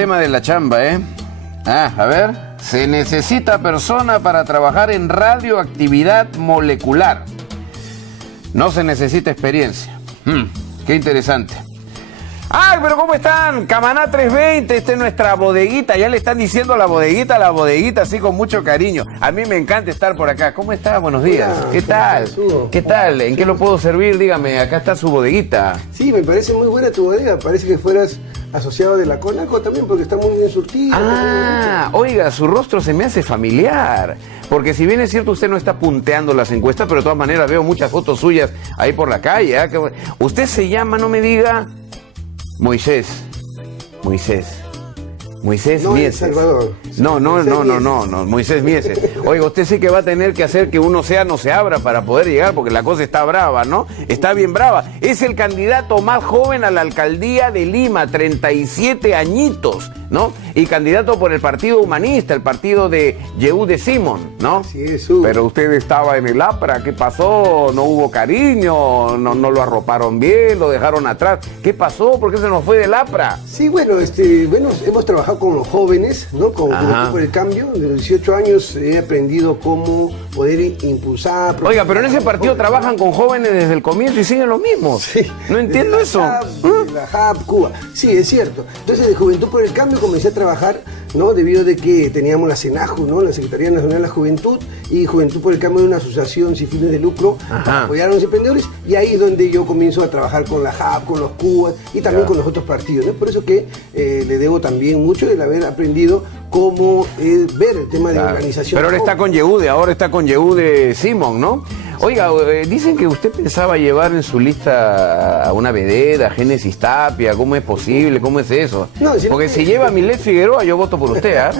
tema de la chamba, ¿eh? A ver. Se necesita persona para trabajar en radioactividad molecular. No se necesita experiencia. Qué interesante. ¡Ay, pero cómo están! Camaná 320, esta es nuestra bodeguita. Ya le están diciendo la bodeguita, así con mucho cariño. A mí me encanta estar por acá. ¿Cómo está? Buenos días. Hola, ¿Qué tal? ¿Qué tal? ¿En qué lo puedo servir? Dígame, acá está su bodeguita. Sí, me parece muy buena tu bodega. Parece que fueras asociado de la CONACO también, porque está muy bien surtida. Oiga, su rostro se me hace familiar. Porque si bien es cierto, usted no está punteando las encuestas, pero de todas maneras veo muchas fotos suyas ahí por la calle. ¿Eh? Usted se llama, no me diga... Moisés No, Mieses. Salvador. No, Moisés Mieses. Oiga, usted sí que va a tener que hacer que un océano se abra para poder llegar, porque la cosa está brava, ¿no? Está bien brava. Es el candidato más joven a la alcaldía de Lima, 37 añitos, ¿no? Y candidato por el Partido Humanista, el partido de Yehude Simón, ¿no? Sí, es Pero usted estaba en el APRA, ¿qué pasó? ¿No hubo cariño? ¿No lo arroparon bien? ¿Lo dejaron atrás? ¿Qué pasó? ¿Por qué se nos fue del APRA? Sí, bueno, hemos trabajado con los jóvenes, ¿no? Con Juventud por el Cambio. De los 18 años he aprendido cómo poder impulsar... Oiga, pero en ese partido trabajan con jóvenes desde el comienzo y siguen los mismos. Sí. No entiendo eso. De la HAP, Cuba. Sí, es cierto. Entonces, de Juventud por el Cambio comencé a trabajar, ¿no? Debido de que teníamos la CENAJU, ¿no? La Secretaría Nacional de la Juventud, y Juventud por el Cambio es una asociación sin fines de lucro para apoyar a los emprendedores, y ahí es donde yo comienzo a trabajar con la HAP, con los Cubas y también con los otros partidos, ¿no? Por eso que le debo también mucho el haber aprendido cómo ver el tema de organización. Pero ahora está con Yehude Simón, ¿no? Oiga, dicen que usted pensaba llevar en su lista a una vedera, a Génesis Tapia. ¿Cómo es posible? ¿Cómo es eso? No, porque si lleva a Milet Figueroa, yo voto por usted, ¿ah?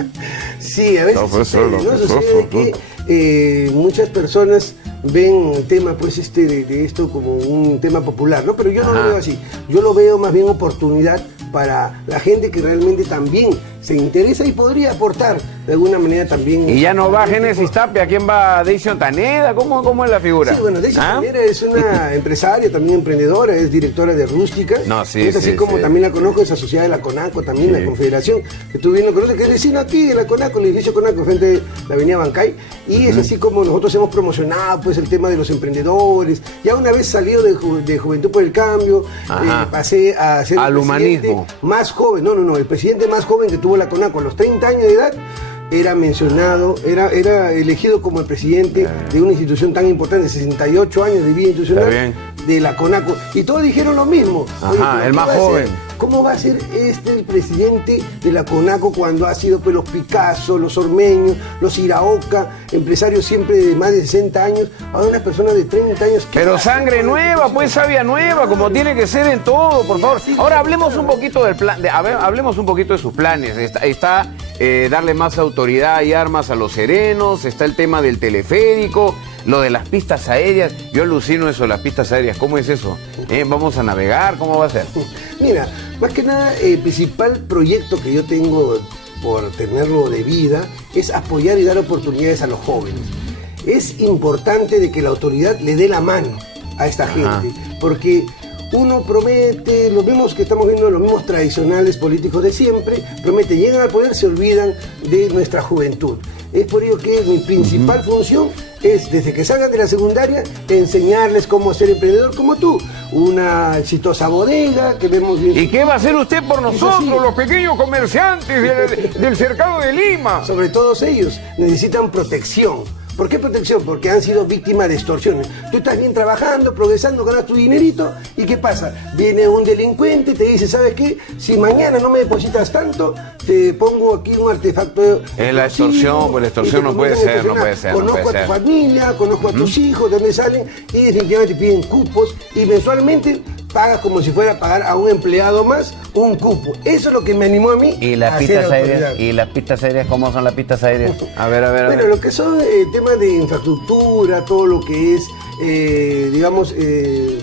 Sí, a veces sucede que muchas personas ven el tema pues de esto como un tema popular, ¿no? Pero yo no lo veo así. Yo lo veo más bien oportunidad para la gente que realmente también se interesa y podría aportar de alguna manera también. Y ya no va Génesis Tapia, ¿quién va? ¿Deisy Ontaneda? ¿Cómo es la figura? Sí, bueno, Deisy Ontaneda es una empresaria, también emprendedora, es directora de Rústica. No, sí, es así como también la conozco, es asociada de la CONACO, también la Confederación, que tú bien lo conoces, que es vecino aquí de la CONACO, el edificio CONACO, frente de la avenida Bancay. Y es así como nosotros hemos promocionado pues el tema de los emprendedores. Ya una vez salido de Juventud por el Cambio, pasé a ser al humanismo más joven, el presidente más joven que tuvo la CONACO a los 30 años de edad. Era mencionado, era elegido como el presidente de una institución tan importante, 68 años de vida institucional de la CONACO. Y todos dijeron lo mismo. Oye, el más joven. ¿Cómo va a ser el presidente de la CONACO cuando ha sido pues, los Picasso, los Ormeños, los Iraoka, empresarios siempre de más de 60 años, ahora una persona de 30 años? Pero sangre nueva, pues savia nueva, como tiene que ser en todo, por favor. Ahora hablemos un poquito del plan, hablemos un poquito de sus planes. Está darle más autoridad y armas a los serenos, está el tema del teleférico, lo de las pistas aéreas. Yo alucino eso, las pistas aéreas. ¿Cómo es eso? ¿Vamos a navegar? ¿Cómo va a ser? Mira, más que nada, el principal proyecto que yo tengo por tenerlo de vida es apoyar y dar oportunidades a los jóvenes. Es importante de que la autoridad le dé la mano a esta gente, porque uno promete, los mismos que estamos viendo, los mismos tradicionales políticos de siempre, prometen, llegan al poder, se olvidan de nuestra juventud. Es por ello que mi principal función es, desde que salgan de la secundaria, enseñarles cómo ser emprendedor como tú. Una exitosa bodega que vemos bien. ¿Y qué va a hacer usted por nosotros, los pequeños comerciantes del cercado de Lima? Sobre todos ellos necesitan protección. ¿Por qué protección? Porque han sido víctimas de extorsiones. Tú estás bien trabajando, progresando, ganas tu dinerito, ¿y qué pasa? Viene un delincuente y te dice, ¿sabes qué? Si mañana no me depositas tanto, te pongo aquí un artefacto. Es la extorsión, pues la extorsión no puede ser, no puede ser. Conozco a tu familia, conozco a tus hijos, de dónde salen, y definitivamente te piden cupos, y mensualmente pagas como si fuera a pagar a un empleado más un cupo. Eso es lo que me animó a mí. ¿Y las pistas aéreas? ¿Y las pistas aéreas? ¿Cómo son las pistas aéreas? A ver. Bueno, lo que son temas de infraestructura, todo lo que es,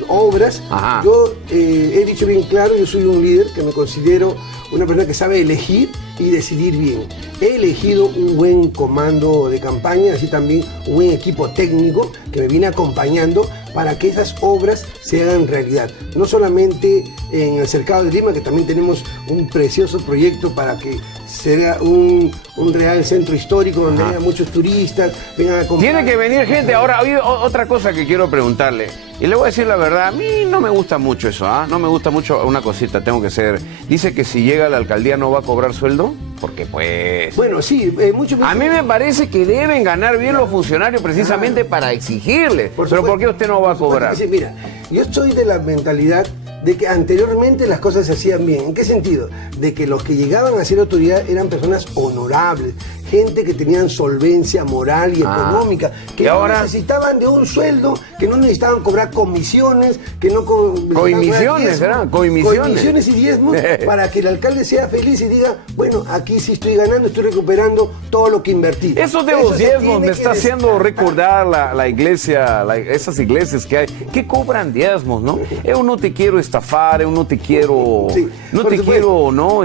obras. Yo he dicho bien claro, yo soy un líder que me considero una persona que sabe elegir y decidir bien. He elegido un buen comando de campaña, así también un buen equipo técnico que me viene acompañando para que esas obras se hagan realidad. No solamente en el Cercado de Lima, que también tenemos un precioso proyecto para que sea un real centro histórico donde haya muchos turistas, vengan a comprar. Tiene que venir gente. Ahora, hay otra cosa que quiero preguntarle. Y le voy a decir la verdad, a mí no me gusta mucho eso, ¿ah? No me gusta mucho una cosita, tengo que ser. Dice que si llega a la alcaldía no va a cobrar sueldo, porque pues... Bueno, sí, mucho... A mí me parece que deben ganar bien los funcionarios precisamente para exigirles. Pero ¿por qué usted no va a cobrar? Sí, mira, yo estoy de la mentalidad de que anteriormente las cosas se hacían bien. ¿En qué sentido? De que los que llegaban a ser autoridad eran personas honorables, gente que tenían solvencia moral y económica, que no necesitaban de un sueldo, que no necesitaban cobrar comisiones, que no... Coimisiones, ¿verdad? Coimisiones y diezmos para que el alcalde sea feliz y diga, bueno, aquí sí estoy ganando, estoy recuperando todo lo que invertí. Eso de los diezmos me está haciendo recordar la iglesia, esas iglesias que hay, que cobran diezmos, ¿no? Yo no te quiero estafar, yo no te quiero... Sí, no te quiero, ¿no?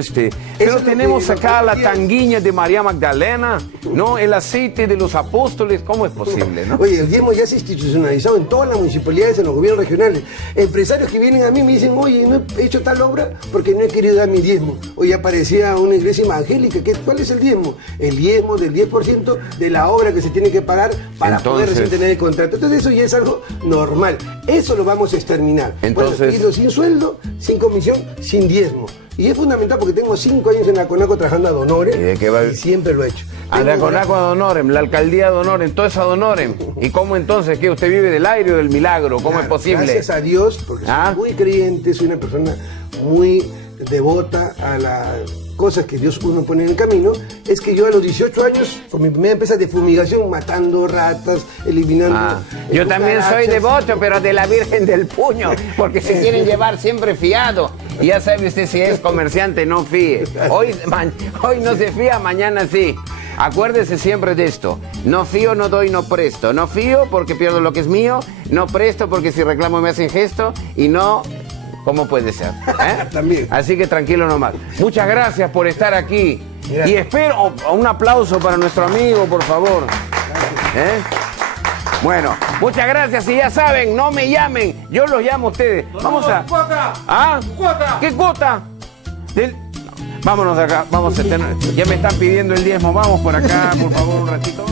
Pero tenemos acá la tanguiña de María Magdalena, ¿no? El aceite de los apóstoles, ¿cómo es posible, no? Oye, el diezmo ya se ha institucionalizado en todas las municipalidades, en los gobiernos regionales. Empresarios que vienen a mí me dicen, oye, no he hecho tal obra porque no he querido dar mi diezmo. Hoy aparecía una iglesia evangélica, ¿cuál es el diezmo? El diezmo del 10% de la obra que se tiene que pagar para poder recién tener el contrato. Entonces eso ya es algo normal. Eso lo vamos a exterminar. Entonces... Bueno, sin sueldo, sin comisión, sin diezmo. Y es fundamental porque tengo 5 años en la CONACO trabajando a Donorem. ¿Y de qué va? Y siempre lo he hecho. A la CONACO a Donorem, la alcaldía de Donorem, toda esa Donorem. ¿Y cómo entonces? ¿Qué? ¿Usted vive del aire o del milagro? ¿Cómo es posible? Gracias a Dios, porque soy muy creyente, soy una persona muy devota a las cosas que Dios uno pone en el camino. Es que yo a los 18 años, con mi primera empresa de fumigación, matando ratas, eliminando... Yo también soy devoto, pero de la Virgen del Puño, porque se quieren llevar siempre fiado. Y ya sabe usted, si es comerciante, no fíe. Hoy no se fía, mañana sí. Acuérdese siempre de esto. No fío, no doy, no presto. No fío porque pierdo lo que es mío. No presto porque si reclamo me hacen gesto. Y no... ¿Cómo puede ser? También. Así que tranquilo nomás. Muchas gracias por estar aquí. Gracias. Y espero un aplauso para nuestro amigo, por favor. Bueno, muchas gracias y ya saben, no me llamen, yo los llamo a ustedes. Vamos a... ¡Cuota! ¿Ah? ¡Cuota! ¿Qué cuota? Vámonos de acá, vamos a tener... Ya me están pidiendo el diezmo, vamos por acá, por favor, un ratito.